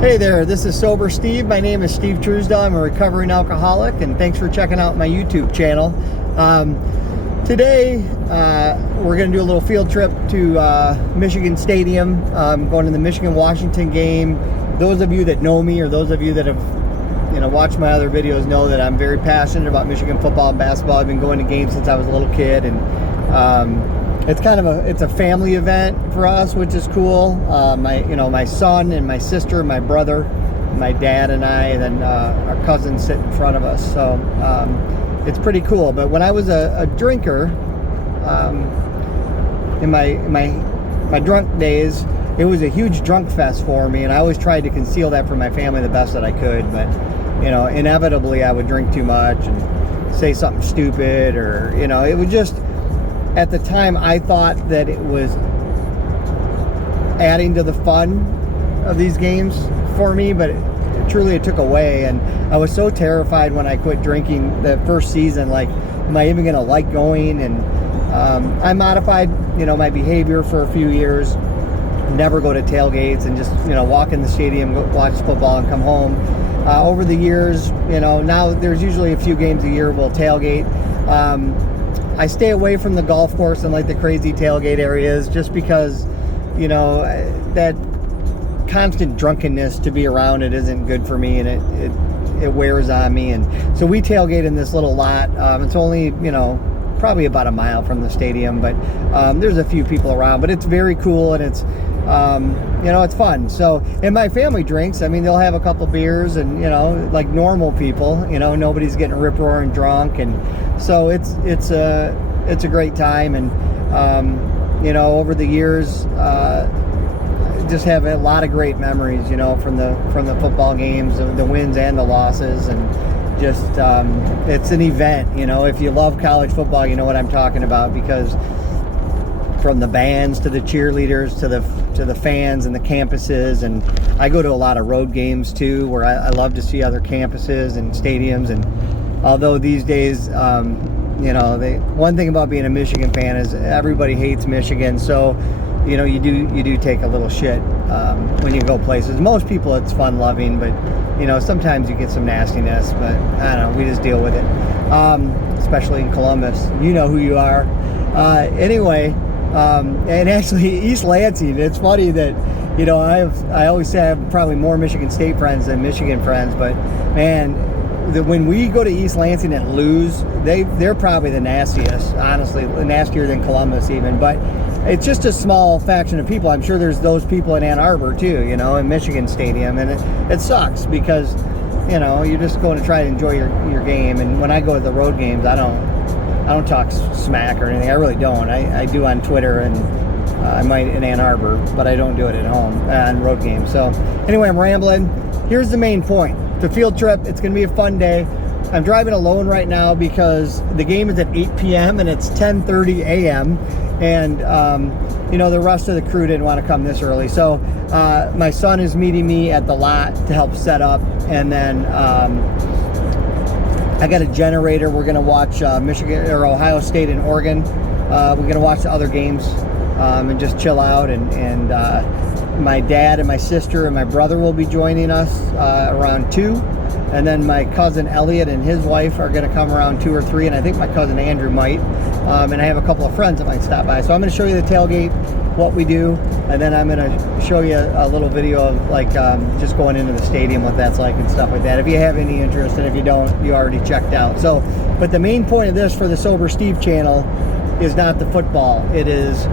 Hey there, this is Sober Steve. My name is Steve Truesdell. I'm a recovering alcoholic, and thanks for checking out my YouTube channel. Today, we're going to do a little field trip to Michigan Stadium. Going to the Michigan-Washington game. Those of you that know me, or those of you that have watched my other videos, know that I'm very passionate about Michigan football and basketball. I've been going to games since I was a little kid, and it's kind of a family event for us, which is cool. My son and my sister, my brother, my dad and I, and then our cousins sit in front of us. So it's pretty cool. But when I was a drinker, in my drunk days, it was a huge drunk fest for me, and I always tried to conceal that from my family the best that I could. But inevitably I would drink too much and say something stupid, or it would just. At the time, I thought that it was adding to the fun of these games for me, but it took away. And I was so terrified when I quit drinking the first season. Like, am I even going to like going? And I modified, my behavior for a few years. Never go to tailgates, and just, walk in the stadium, go watch football, and come home. Over the years, now there's usually a few games a year we'll tailgate. I stay away from the golf course and like the crazy tailgate areas, just because, that constant drunkenness to be around it isn't good for me, and it wears on me. And so we tailgate in this little lot. It's only, probably about a mile from the stadium, but there's a few people around, but it's very cool, and it's, it's fun. So, and my family drinks. I mean, they'll have a couple beers, and, like normal people, nobody's getting rip-roaring drunk. And so it's a great time. And, over the years, just have a lot of great memories, from the football games, the wins and the losses. And just, it's an event, if you love college football, you know what I'm talking about, because from the bands to the cheerleaders to the fans and the campuses. And I go to a lot of road games too, where I love to see other campuses and stadiums. And although these days, one thing about being a Michigan fan is everybody hates Michigan. So, you do take a little shit when you go places. Most people, it's fun loving, but sometimes you get some nastiness. But I don't know, we just deal with it. Especially in Columbus, you know who you are. Anyway. And actually, East Lansing, it's funny that, I always say I have probably more Michigan State friends than Michigan friends, but man, when we go to East Lansing and lose, they're probably the nastiest, honestly, nastier than Columbus even. But it's just a small faction of people. I'm sure there's those people in Ann Arbor too, in Michigan Stadium, and it sucks because, you're just going to try to enjoy your game. And when I go to the road games, I don't talk smack or anything. I really don't. I do on Twitter, and I might in Ann Arbor, but I don't do it at home on road games. So anyway, I'm rambling. Here's the main point. The field trip, it's going to be a fun day. I'm driving alone right now because the game is at 8 p.m. and it's 10:30 a.m. And, the rest of the crew didn't want to come this early. So my son is meeting me at the lot to help set up. And then I got a generator. We're going to watch Michigan or Ohio State and Oregon. We're going to watch the other games and just chill out. And my dad and my sister and my brother will be joining us around 2. And then my cousin Elliot and his wife are going to come around 2 or 3. And I think my cousin Andrew might. And I have a couple of friends that might stop by. So I'm going to show you the tailgate, what we do. And then I'm going to show you a little video of like just going into the stadium, what that's like and stuff like that. If you have any interest, and if you don't, you already checked out. So, but the main point of this for the Sober Steve channel is not the football. It is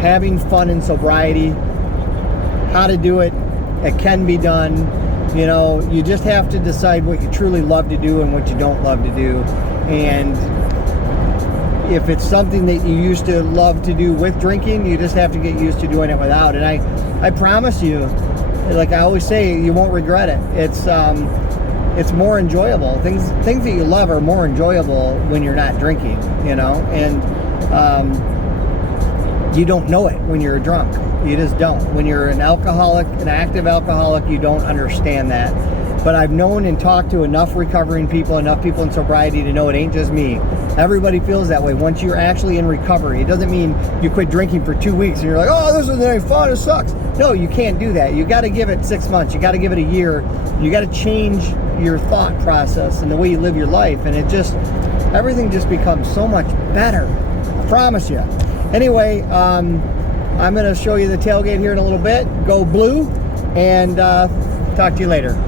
having fun in sobriety, how to do it. It can be done. You just have to decide what you truly love to do and what you don't love to do. And if it's something that you used to love to do with drinking, you just have to get used to doing it without. And I promise you, like I always say, you won't regret it. It's more enjoyable. Things that you love are more enjoyable when you're not drinking, and you don't know it when you're drunk. You just don't. When you're an alcoholic, an active alcoholic, you don't understand that. But I've known and talked to enough recovering people, enough people in sobriety to know it ain't just me. Everybody feels that way once you're actually in recovery. It doesn't mean you quit drinking for 2 weeks and you're like, oh, this isn't any fun, it sucks. No, you can't do that. You got to give it 6 months. You got to give it a year. You got to change your thought process and the way you live your life. And everything just becomes so much better. I promise you. Anyway, I'm going to show you the tailgate here in a little bit. Go blue, and talk to you later.